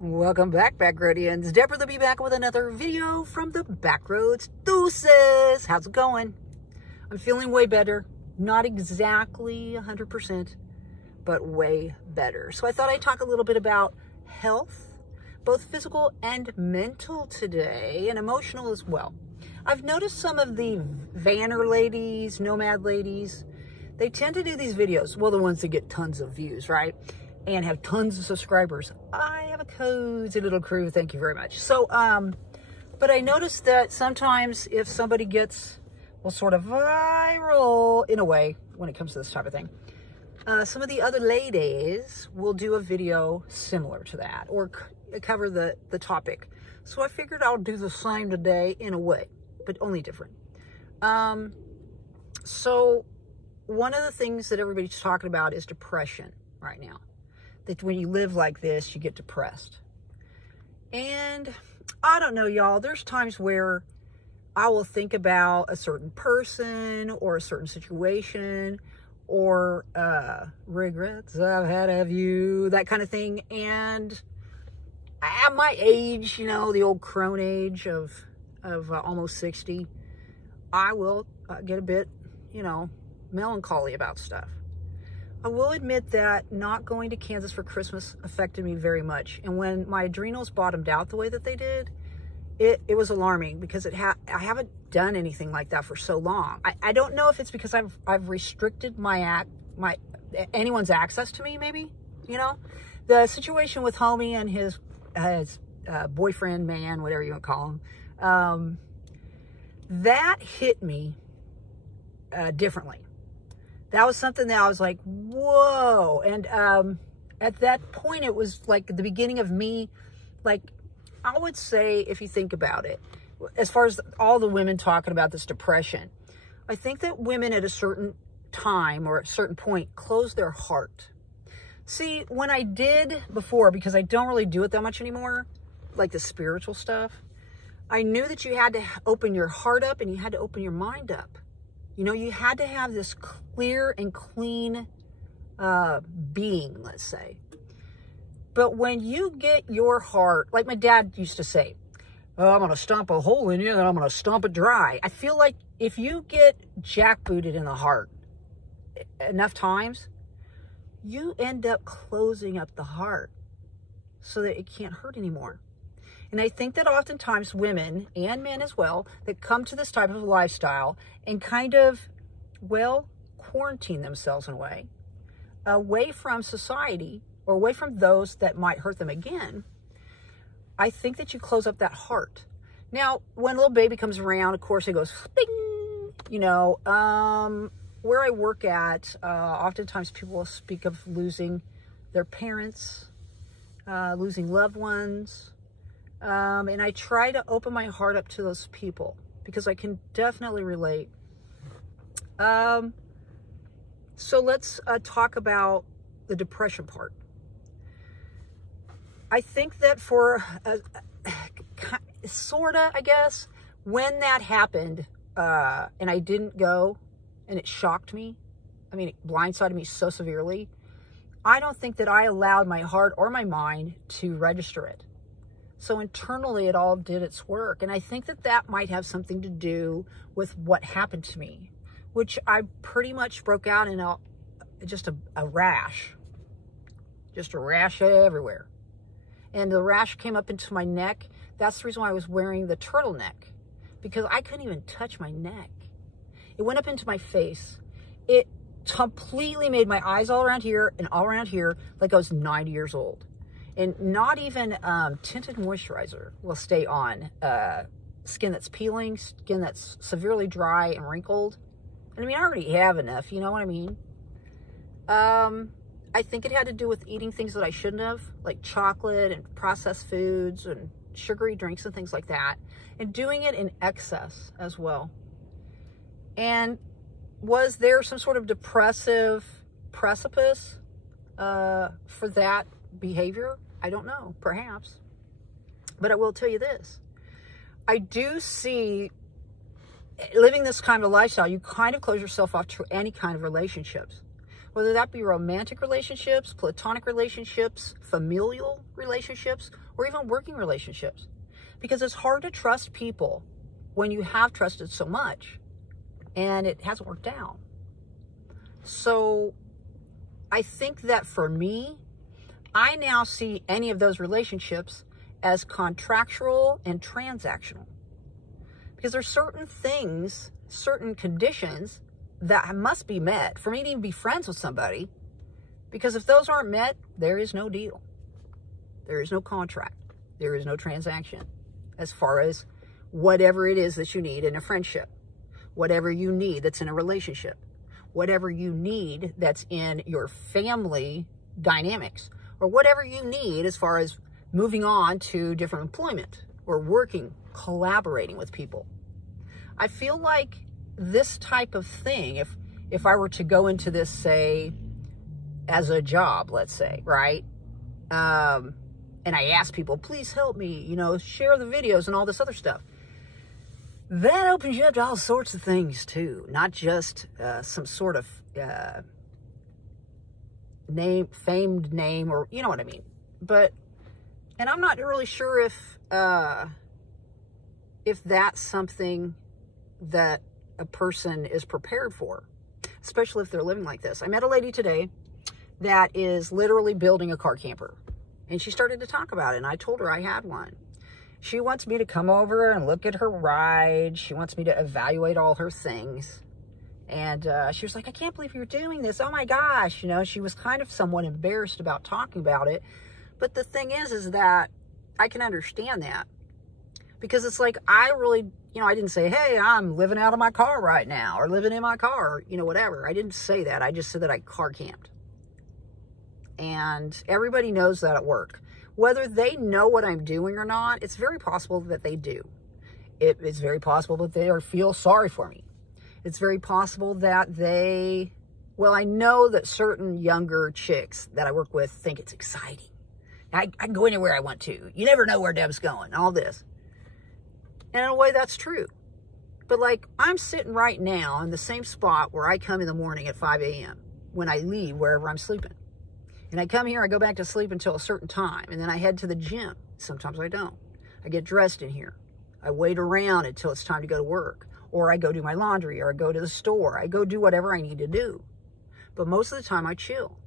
Welcome back, Backroadians. Deborah will be back with another video from the Backroads. Deuces! How's it going? I'm feeling way better. Not exactly 100%, but way better. So I thought I'd talk a little bit about health, both physical and mental today, and emotional as well. I've noticed some of the vanner ladies, nomad ladies, they tend to do these videos. Well, the ones that get tons of views, right? And have tons of subscribers. I have a cozy little crew, thank you very much. So, but I noticed that sometimes if somebody gets, well, sort of viral in a way when it comes to this type of thing, some of the other ladies will do a video similar to that or cover the topic. So I figured I'll do the same today in a way, but only different. So one of the things that everybody's talking about is depression right now. That when you live like this, you get depressed. And I don't know, y'all, there's times where I will think about a certain person or a certain situation or regrets I've had of you, that kind of thing. And at my age, you know, the old crone age of almost 60, I will get a bit, you know, melancholy about stuff. I will admit that not going to Kansas for Christmas affected me very much. And when my adrenals bottomed out the way that they did, it was alarming because I haven't done anything like that for so long. I don't know if it's because I've restricted anyone's access to me, maybe, you know? The situation with Homie and his boyfriend, man, whatever you want to call him, that hit me differently. That was something that I was like, whoa. And at that point, it was like the beginning of me, like, I would say, if you think about it, as far as all the women talking about this depression, I think that women at a certain time or at a certain point close their heart. See, when I did before, because I don't really do it that much anymore, like the spiritual stuff, I knew that you had to open your heart up and you had to open your mind up. You know, you had to have this clear and clean being, let's say. But when you get your heart, like my dad used to say, oh, I'm going to stomp a hole in you and I'm going to stomp it dry. I feel like if you get jackbooted in the heart enough times, you end up closing up the heart so that it can't hurt anymore. And I think that oftentimes women and men as well that come to this type of lifestyle and kind of, well, quarantine themselves in a way, away from society or away from those that might hurt them again, I think that you close up that heart. Now, when little baby comes around, of course, it goes, bing, you know, where I work at, oftentimes people will speak of losing their parents, losing loved ones, and I try to open my heart up to those people because I can definitely relate. So let's talk about the depression part. I think that for sorta, I guess, when that happened and I didn't go and it shocked me, I mean, it blindsided me so severely, I don't think that I allowed my heart or my mind to register it. So internally, it all did its work. And I think that that might have something to do with what happened to me, which I pretty much broke out in just a rash everywhere. And the rash came up into my neck. That's the reason why I was wearing the turtleneck, because I couldn't even touch my neck. It went up into my face. It completely made my eyes all around here and all around here like I was 90 years old. And not even tinted moisturizer will stay on skin that's peeling, skin that's severely dry and wrinkled. And I mean, I already have enough, you know what I mean? I think it had to do with eating things that I shouldn't have, like chocolate and processed foods and sugary drinks and things like that. And doing it in excess as well. And was there some sort of depressive precipice for that behavior? I don't know, perhaps. But I will tell you this. I do see living this kind of lifestyle, you kind of close yourself off to any kind of relationships. Whether that be romantic relationships, platonic relationships, familial relationships or even working relationships, because it's hard to trust people when you have trusted so much and it hasn't worked out. So I think that for me, I now see any of those relationships as contractual and transactional, because there's certain things, certain conditions that must be met for me to even be friends with somebody, because if those aren't met, there is no deal. There is no contract. There is no transaction as far as whatever it is that you need in a friendship, whatever you need that's in a relationship, whatever you need that's in your family dynamics, or whatever you need as far as moving on to different employment or working, collaborating with people. I feel like this type of thing, if I were to go into this, say, as a job, let's say, right? And I ask people, please help me, you know, share the videos and all this other stuff. That opens you up to all sorts of things too, not just some sort of famed name, or you know what I mean. But, and I'm not really sure if that's something that a person is prepared for, especially if they're living like this. I met a lady today that is literally building a car camper, and she started to talk about it, and I told her I had one. She wants me to come over and look at her ride. She wants me to evaluate all her things. And she was like, I can't believe you're doing this. Oh my gosh. You know, she was kind of somewhat embarrassed about talking about it. But the thing is that I can understand that, because it's like, I really, you know, I didn't say, hey, I'm living out of my car right now, or living in my car, or, you know, whatever. I didn't say that. I just said that I car camped. And everybody knows that at work. Whether they know what I'm doing or not, it's very possible that they do. It's very possible that they feel sorry for me. It's very possible that they, well, I know that certain younger chicks that I work with think it's exciting. I can go anywhere I want to. You never know where Deb's going, all this. And in a way, that's true. But like, I'm sitting right now in the same spot where I come in the morning at 5 a.m. when I leave wherever I'm sleeping. And I come here, I go back to sleep until a certain time, and then I head to the gym. Sometimes I don't. I get dressed in here. I wait around until it's time to go to work, or I go do my laundry, or I go to the store. I go do whatever I need to do. But most of the time I chill.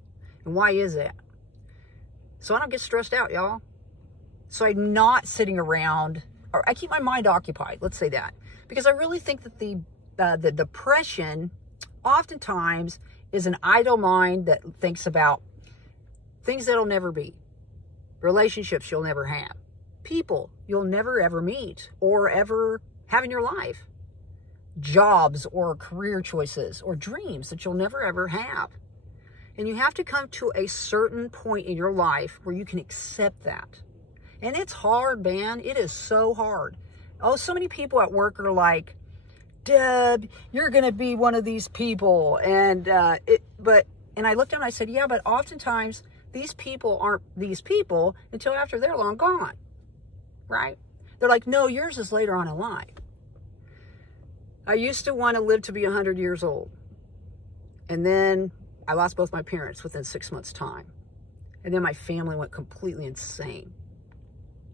And why is that? So I don't get stressed out, y'all. So I'm not sitting around, or I keep my mind occupied, let's say that. Because I really think that the depression oftentimes is an idle mind that thinks about things that'll never be, relationships you'll never have, people you'll never ever meet or ever have in your life, jobs or career choices or dreams that you'll never ever have. And you have to come to a certain point in your life where you can accept that. And it's hard, man. It is so hard. Oh, so many people at work are like, Deb, you're going to be one of these people. And I looked at them and I said, yeah, but oftentimes these people aren't these people until after they're long gone, right? They're like, no, yours is later on in life. I used to want to live to be 100 years old. And then I lost both my parents within 6 months' time. And then my family went completely insane.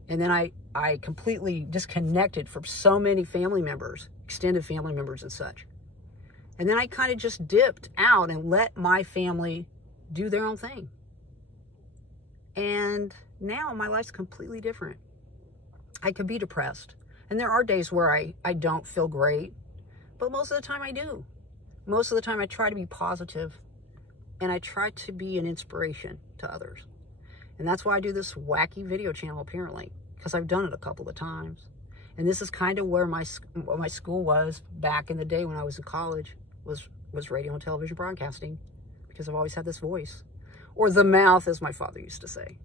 And then I completely disconnected from so many family members, extended family members and such. And then I kind of just dipped out and let my family do their own thing. And now my life's completely different. I could be depressed. And there are days where I don't feel great. But most of the time I do. Most of the time I try to be positive. And I try to be an inspiration to others. And that's why I do this wacky video channel, apparently. Because I've done it a couple of times. And this is kind of where my school was back in the day when I was in college. Was radio and television broadcasting. Because I've always had this voice. Or the mouth, as my father used to say.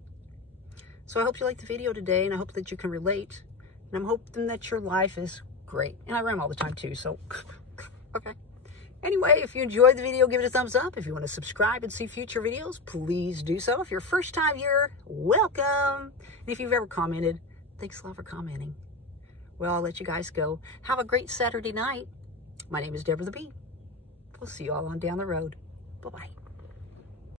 So I hope you liked the video today, and I hope that you can relate. And I'm hoping that your life is great. And I rhyme all the time too, so okay. Anyway, if you enjoyed the video, give it a thumbs up. If you want to subscribe and see future videos, please do so. If you're first time here, welcome. And if you've ever commented, thanks a lot for commenting. Well, I'll let you guys go. Have a great Saturday night. My name is Deborah the Bee. We'll see you all on down the road. Bye-bye.